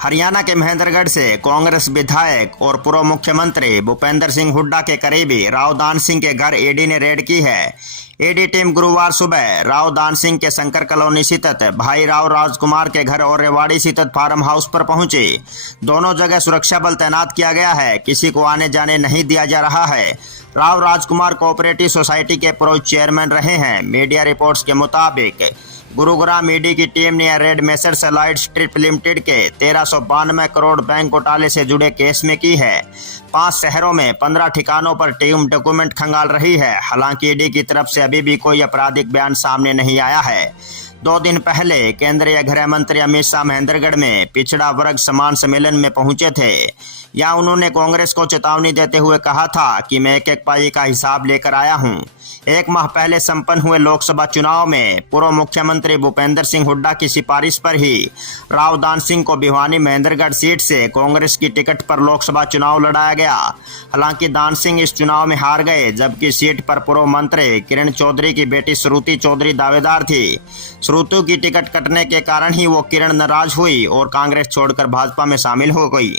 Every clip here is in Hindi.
हरियाणा के महेंद्रगढ़ से कांग्रेस विधायक और पूर्व मुख्यमंत्री भूपेंद्र सिंह हुड्डा के करीबी राव दान सिंह के घर ईडी ने रेड की है। ईडी टीम गुरुवार सुबह राव दान सिंह के शंकर कॉलोनी स्थित भाई राव राजकुमार के घर और रेवाड़ी स्थित फार्म हाउस पर पहुंची। दोनों जगह सुरक्षा बल तैनात किया गया है, किसी को आने जाने नहीं दिया जा रहा है। राव राजकुमार कोऑपरेटिव सोसाइटी के पूर्व चेयरमैन रहे हैं। मीडिया रिपोर्ट्स के मुताबिक गुरुग्राम ईडी की टीम ने raid Messrs slide strip limited के 1392 करोड़ बैंक घोटाले से जुड़े केस में की है। 5 शहरों में 15 ठिकानों पर टीम डॉक्यूमेंट खंगाल रही है। हालांकि ईडी की तरफ से अभी भी कोई आपराधिक बयान सामने नहीं आया है। 2 दिन पहले केंद्रीय गृह मंत्री अमित शाह महेंद्रगढ़ में पिछड़ा वर्ग सम्मान सम्मेलन में पहुंचे थे। यहाँ उन्होंने कांग्रेस को चेतावनी देते हुए कहा था कि मैं एक एक पाई का हिसाब लेकर आया हूं। 1 माह पहले संपन्न हुए लोकसभा चुनाव में पूर्व मुख्यमंत्री भूपेंद्र सिंह हुड्डा की सिफारिश पर ही राव दान सिंह को भिवानी महेंद्रगढ़ सीट से कांग्रेस की टिकट पर लोकसभा चुनाव लड़ाया गया। हालांकि दान सिंह इस चुनाव में हार गए, जबकि सीट पर पूर्व मंत्री किरण चौधरी की बेटी श्रुति चौधरी दावेदार थी। श्रुति की टिकट कटने के कारण ही वो किरण नाराज हुई और कांग्रेस छोड़कर भाजपा में शामिल हो गई।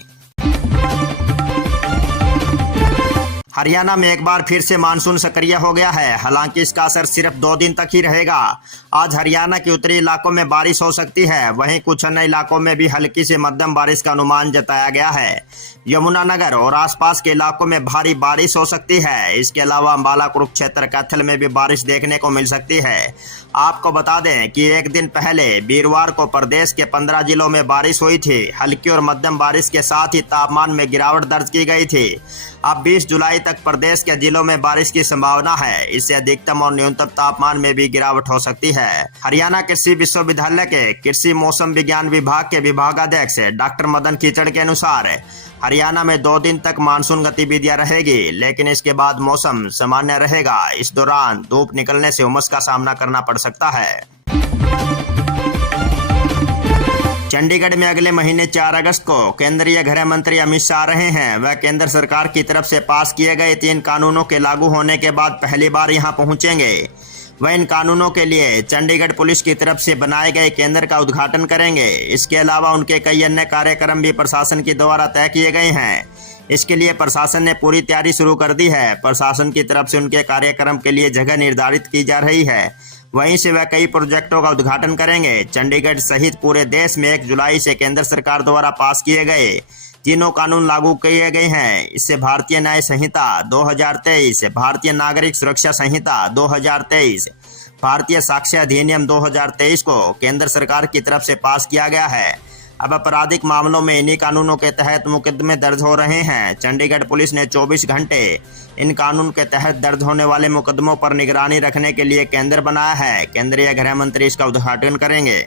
हरियाणा में एक बार फिर से मानसून सक्रिय हो गया है। हालांकि इसका असर सिर्फ 2 दिन तक ही रहेगा। आज हरियाणा के उत्तरी इलाकों में बारिश हो सकती है, वहीं कुछ अन्य इलाकों में भी हल्की से मध्यम बारिश का अनुमान जताया गया है। यमुनानगर और आसपास के इलाकों में भारी बारिश हो सकती है। इसके अलावा अंबाला, कुरुक्षेत्र, कैथल में भी बारिश देखने को मिल सकती है। आपको बता दें कि 1 दिन पहले वीरवार को प्रदेश के 15 जिलों में बारिश हुई थी। हल्की और मध्यम बारिश के साथ ही तापमान में गिरावट दर्ज की गई थी। अब 20 जुलाई तक प्रदेश के जिलों में बारिश की संभावना है। इससे अधिकतम और न्यूनतम तापमान में भी गिरावट हो सकती है। हरियाणा कृषि विश्वविद्यालय के कृषि मौसम विज्ञान विभाग के विभागाध्यक्ष डॉक्टर मदन कीचड़ के अनुसार हरियाणा में 2 दिन तक मानसून गतिविधियां रहेगी, लेकिन इसके बाद मौसम सामान्य रहेगा। इस दौरान धूप निकलने से उमस का सामना करना पड़ सकता है। चंडीगढ़ में अगले महीने 4 अगस्त को केंद्रीय गृह मंत्री अमित शाह आ रहे हैं। वह केंद्र सरकार की तरफ से पास किए गए 3 कानूनों के लागू होने के बाद पहली बार यहां पहुंचेंगे। वह इन कानूनों के लिए चंडीगढ़ पुलिस की तरफ से बनाए गए केंद्र का उद्घाटन करेंगे। इसके अलावा उनके कई अन्य कार्यक्रम भी प्रशासन के द्वारा तय किए गए हैं। इसके लिए प्रशासन ने पूरी तैयारी शुरू कर दी है। प्रशासन की तरफ से उनके कार्यक्रम के लिए जगह निर्धारित की जा रही है। वहीं से वह कई प्रोजेक्टों का उद्घाटन करेंगे। चंडीगढ़ सहित पूरे देश में 1 जुलाई से केंद्र सरकार द्वारा पास किए गए तीनों कानून लागू किए गए हैं। इससे भारतीय न्याय संहिता 2023, भारतीय नागरिक सुरक्षा संहिता 2023, भारतीय साक्ष्य अधिनियम 2023 को केंद्र सरकार की तरफ से पास किया गया है। अब आपराधिक मामलों में इन्हीं कानूनों के तहत मुकदमे दर्ज हो रहे हैं। चंडीगढ़ पुलिस ने 24 घंटे इन कानून के तहत दर्ज होने वाले मुकदमों पर निगरानी रखने के लिए केंद्र बनाया है। केंद्रीय गृह मंत्री इसका उद्घाटन करेंगे।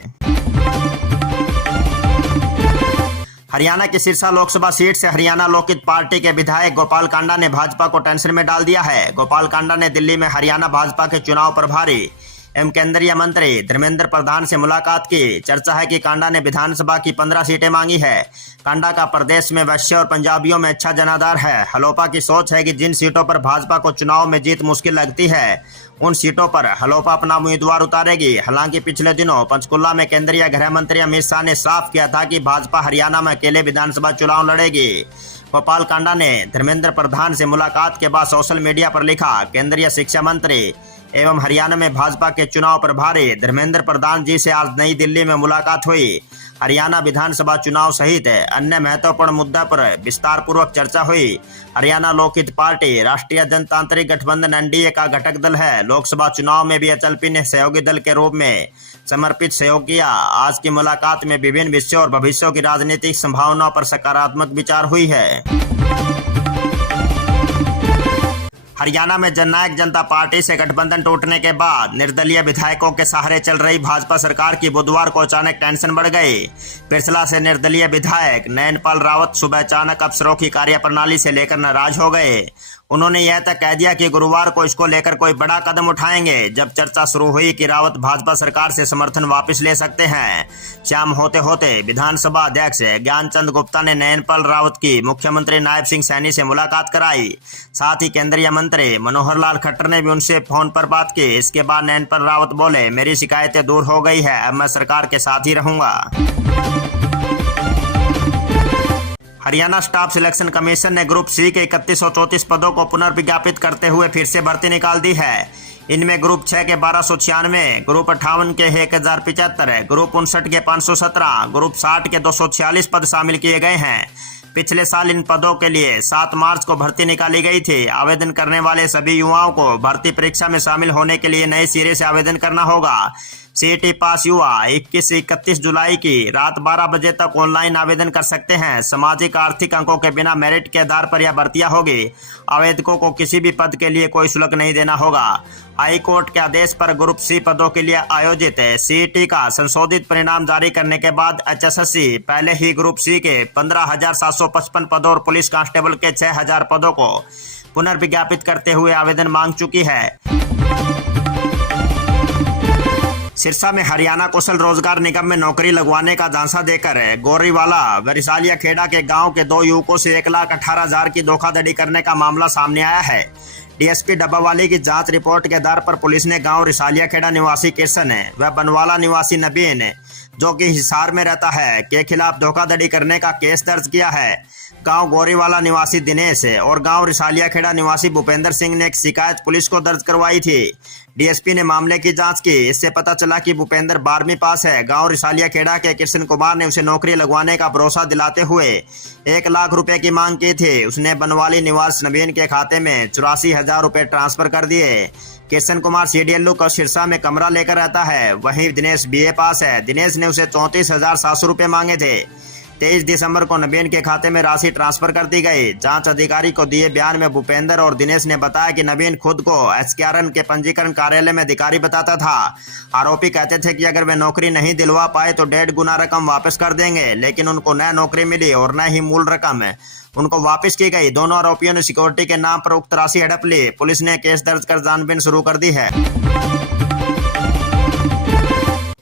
हरियाणा की सिरसा लोकसभा सीट से हरियाणा लोकहित पार्टी के विधायक गोपाल कांडा ने भाजपा को टेंशन में डाल दिया है। गोपाल कांडा ने दिल्ली में हरियाणा भाजपा के चुनाव प्रभारी एवं केंद्रीय मंत्री धर्मेंद्र प्रधान से मुलाकात की। चर्चा है कि कांडा ने विधानसभा की 15 सीटें मांगी है। कांडा का प्रदेश में वैश्य और पंजाबियों में अच्छा जनाधार है। हलोपा की सोच है कि जिन सीटों पर भाजपा को चुनाव में जीत मुश्किल लगती है, उन सीटों पर हलोपा अपना उम्मीदवार उतारेगी। हालांकि पिछले दिनों पंचकुला में केंद्रीय गृह मंत्री अमित शाह ने साफ किया था कि भाजपा हरियाणा में अकेले विधानसभा चुनाव लड़ेगी। गोपाल कांडा ने धर्मेंद्र प्रधान से मुलाकात के बाद सोशल मीडिया पर लिखा, केंद्रीय शिक्षा मंत्री एवं हरियाणा में भाजपा के चुनाव प्रभारी धर्मेंद्र प्रधान जी से आज नई दिल्ली में मुलाकात हुई। हरियाणा विधानसभा चुनाव सहित अन्य महत्वपूर्ण मुद्दों पर विस्तार पूर्वक चर्चा हुई। हरियाणा लोकहित पार्टी राष्ट्रीय जनतांत्रिक गठबंधन एनडीए का घटक दल है। लोकसभा चुनाव में भी एचएलपी ने सहयोगी दल के रूप में समर्पित सहयोग किया। आज की मुलाकात में विभिन्न विषयों और भविष्य की राजनीतिक संभावनाओं पर सकारात्मक विचार हुई है। हरियाणा में जननायक जनता पार्टी से गठबंधन टूटने के बाद निर्दलीय विधायकों के सहारे चल रही भाजपा सरकार की बुधवार को अचानक टेंशन बढ़ गई। पिरसला से निर्दलीय विधायक नयनपाल रावत सुबह अचानक अफसरों की कार्यप्रणाली से लेकर नाराज हो गए। उन्होंने यह तक कह दिया कि गुरुवार को इसको लेकर कोई बड़ा कदम उठाएंगे। जब चर्चा शुरू हुई कि रावत भाजपा सरकार से समर्थन वापस ले सकते हैं, शाम होते होते विधानसभा अध्यक्ष ज्ञानचंद गुप्ता ने नयनपाल रावत की मुख्यमंत्री नायब सिंह सैनी से मुलाकात कराई। साथ ही केंद्रीय मंत्री मनोहर लाल खट्टर ने भी उनसे फोन पर बात की। इसके बाद नयनपाल रावत बोले, मेरी शिकायतें दूर हो गई है, अब मैं सरकार के साथ ही रहूंगा। हरियाणा स्टाफ सिलेक्शन कमीशन ने ग्रुप सी के 3134 पदों को पुनर्विज्ञापित करते हुए फिर से भर्ती निकाल दी है। इनमें ग्रुप 6 के 1296, ग्रुप 58 के 1075, ग्रुप 59 के 517, ग्रुप 60 के 246 पद शामिल किए गए हैं। पिछले साल इन पदों के लिए 7 मार्च को भर्ती निकाली गई थी। आवेदन करने वाले सभी युवाओं को भर्ती परीक्षा में शामिल होने के लिए नए सिरे से आवेदन करना होगा। सीईटी पास युवा 21-31 जुलाई की रात 12 बजे तक ऑनलाइन आवेदन कर सकते हैं। सामाजिक आर्थिक अंकों के बिना मेरिट के आधार पर यह भर्तियां होगी। आवेदकों को किसी भी पद के लिए कोई शुल्क नहीं देना होगा। हाई कोर्ट के आदेश पर ग्रुप सी पदों के लिए आयोजित सीईटी का संशोधित परिणाम जारी करने के बाद एचएसएससी पहले ही ग्रुप सी के 15,755 पदों और पुलिस कांस्टेबल के 6,000 पदों को पुनर्विज्ञापित करते हुए आवेदन मांग चुकी है। सिरसा में हरियाणा कौशल रोजगार निगम में नौकरी लगवाने का झांसा देकर गोरीवाला व रिसालिया खेड़ा के गांव के 2 युवकों से 1,18,000 की धोखाधड़ी करने का मामला सामने आया है। डीएसपी डब्बावाली की जांच रिपोर्ट के आधार पर पुलिस ने गांव रिसालिया खेड़ा निवासी किशन व बनवाला निवासी नबीन, जो कि हिसार में रहता है, के खिलाफ धोखाधड़ी करने का केस दर्ज किया है। गांव गोरीवाला निवासी दिनेश और गांव रिसालिया खेड़ा निवासी भूपेंद्र सिंह ने एक शिकायत पुलिस को दर्ज करवाई थी। डीएसपी ने मामले की जांच की। इससे पता चला कि भूपेंद्र 12वीं पास है। गांव रिसालिया खेड़ा के कृष्ण कुमार ने उसे नौकरी लगवाने का भरोसा दिलाते हुए 1 लाख रुपए की मांग की थी। उसने बनवाली निवास नवीन के खाते में 84,000 रुपए ट्रांसफर कर दिए। कृष्ण कुमार सीडीएलयू का सिरसा में कमरा लेकर रहता है। वहीं दिनेश बीए पास है। दिनेश ने उसे 34,700 रुपए मांगे थे। 23 दिसंबर को नवीन के खाते में राशि ट्रांसफर कर दी गई। जांच अधिकारी को दिए बयान में भूपेंद्र और दिनेश ने बताया कि नवीन खुद को एसकेआरएन के पंजीकरण कार्यालय में अधिकारी बताता था। आरोपी कहते थे कि अगर वे नौकरी नहीं दिलवा पाए तो 1.5 गुना रकम वापस कर देंगे, लेकिन उनको न नौकरी मिली और न ही मूल रकम उनको वापस की गई। दोनों आरोपियों ने सिक्योरिटी के नाम पर उक्त राशि हड़प ली। पुलिस ने केस दर्ज कर छानबीन शुरू कर दी है।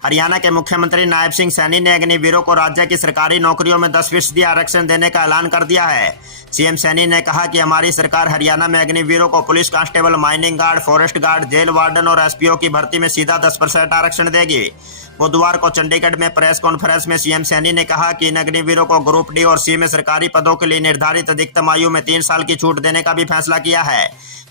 हरियाणा के मुख्यमंत्री नायब सिंह सैनी ने अग्निवीरों को राज्य की सरकारी नौकरियों में 10% आरक्षण देने का ऐलान कर दिया है। सीएम सैनी ने कहा कि हमारी सरकार हरियाणा में अग्निवीरों को police constable, mining guard, forest guard, jail warden और एसपीओ की भर्ती में सीधा 10% आरक्षण देगी। बुधवार को चंडीगढ़ में प्रेस कॉन्फ्रेंस में सीएम सैनी ने कहा कि इन अग्निवीरों को ग्रुप डी और सी में सरकारी पदों के लिए निर्धारित अधिकतम आयु में 3 साल की छूट देने का भी फैसला किया है।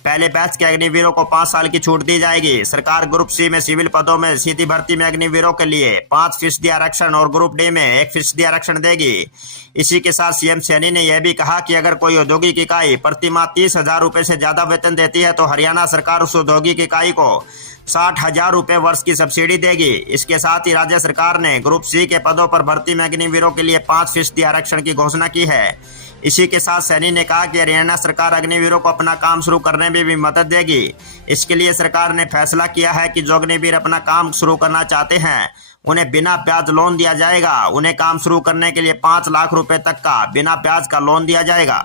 पहले बैच के अग्निवीरों को 5 साल की छूट दी जाएगी। सरकार ग्रुप सी में सिविल पदों में सीधी भर्ती में अग्निवीरों के लिए 5% आरक्षण और ग्रुप डी में 1% आरक्षण देगी। इसी के साथ सीएम सैनी ने यह भी कहा कि अगर कोई औद्योगिक इकाई प्रतिमाह 30,000 रुपए से ज्यादा वेतन देती है तो हरियाणा सरकार उस औद्योगिक इकाई को 60,000 रुपए वर्ष की सब्सिडी देगी। इसके साथ ही राज्य सरकार ने ग्रुप सी के पदों पर भर्ती में अग्निवीरों के लिए 5% आरक्षण की घोषणा की है। इसी के साथ सैनी ने कहा कि हरियाणा सरकार अग्निवीरों को अपना काम शुरू करने में भी मदद देगी। इसके लिए सरकार ने फैसला किया है कि जो अग्निवीर अपना काम शुरू करना चाहते हैं उन्हें बिना ब्याज लोन दिया जाएगा। उन्हें काम शुरू करने के लिए 5 लाख रुपए तक का बिना ब्याज का लोन दिया जाएगा।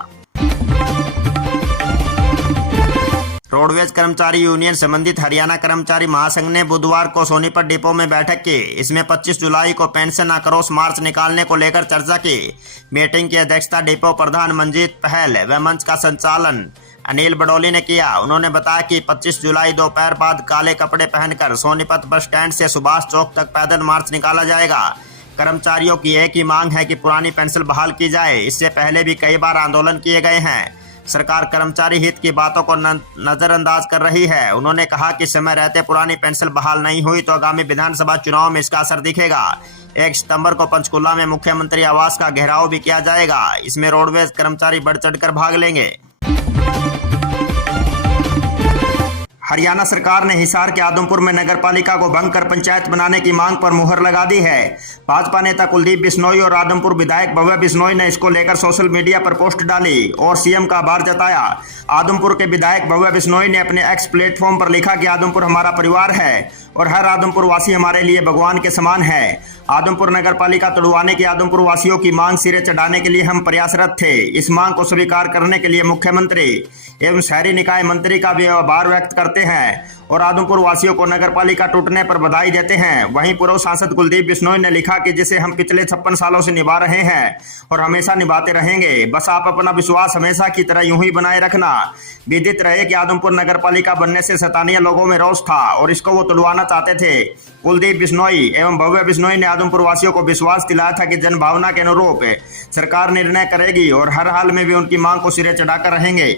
रोडवेज कर्मचारी यूनियन संबंधित हरियाणा कर्मचारी महासंघ ने बुधवार को सोनीपत डिपो में बैठक की। इसमें 25 जुलाई को पेंशन आक्रोश मार्च निकालने को लेकर चर्चा की। मीटिंग की अध्यक्षता डिपो प्रधान मंजीत पहल व मंच का संचालन अनिल बडोली ने किया। उन्होंने बताया कि 25 जुलाई दोपहर बाद काले कपड़े पहनकर सोनीपत बस स्टैंड से सुभाष चौक तक पैदल मार्च निकाला जाएगा। कर्मचारियों की एक ही मांग है कि पुरानी पेंशन बहाल की जाए। इससे पहले भी कई बार आंदोलन किए गए हैं। सरकार कर्मचारी हित की बातों को नजरअंदाज कर रही है। उन्होंने कहा कि समय रहते पुरानी पेंशन बहाल नहीं हुई तो आगामी विधानसभा चुनाव में इसका असर दिखेगा। 1 सितंबर को पंचकुला में मुख्यमंत्री आवास का घेराव भी किया जाएगा। इसमें रोडवेज कर्मचारी बढ़ चढ़कर भाग लेंगे। हरियाणा सरकार ने हिसार के आदमपुर में नगरपालिका को भंग कर पंचायत बनाने की मांग पर मुहर लगा दी है। भाजपा नेता कुलदीप बिश्नोई और आदमपुर विधायक भव्य बिश्नोई ने इसको लेकर सोशल मीडिया पर पोस्ट डाली और सीएम का आभार जताया। आदमपुर के विधायक भव्य बिश्नोई ने अपने एक्स प्लेटफॉर्म पर लिखा कि आदमपुर हमारा परिवार है और हर आदमपुर वासी हमारे लिए भगवान के समान है। आदमपुर नगरपालिका तोड़वाने की आदमपुर वासियों की मांग सिरे चढ़ाने के लिए हम प्रयासरत थे। इस मांग को स्वीकार करने के लिए मुख्यमंत्री एवं शहरी निकाय मंत्री का भी आभार व्यक्त करते हैं और आदमपुर वासियों को नगरपालिका टूटने पर बधाई देते हैं। वहीं पूर्व सांसद कुलदीप बिश्नोई ने लिखा कि जिसे हम पिछले 56 सालों से निभा रहे हैं और हमेशा निभाते रहेंगे। बस आप अपना विश्वास हमेशा की तरह यूं ही बनाए रखना। विदित रहे कि आदमपुर नगरपालिका बनने से स्थानीय लोगों में रोष था और इसको वो तुड़वाना चाहते थे। कुलदीप बिश्नोई एवं भव्य बिश्नोई ने आदमपुर वासियों को विश्वास दिलाया था कि जनभावना के अनुरूप सरकार निर्णय करेगी और हर हाल में वे उनकी मांग को सिरे चढ़ाकर रहेंगे।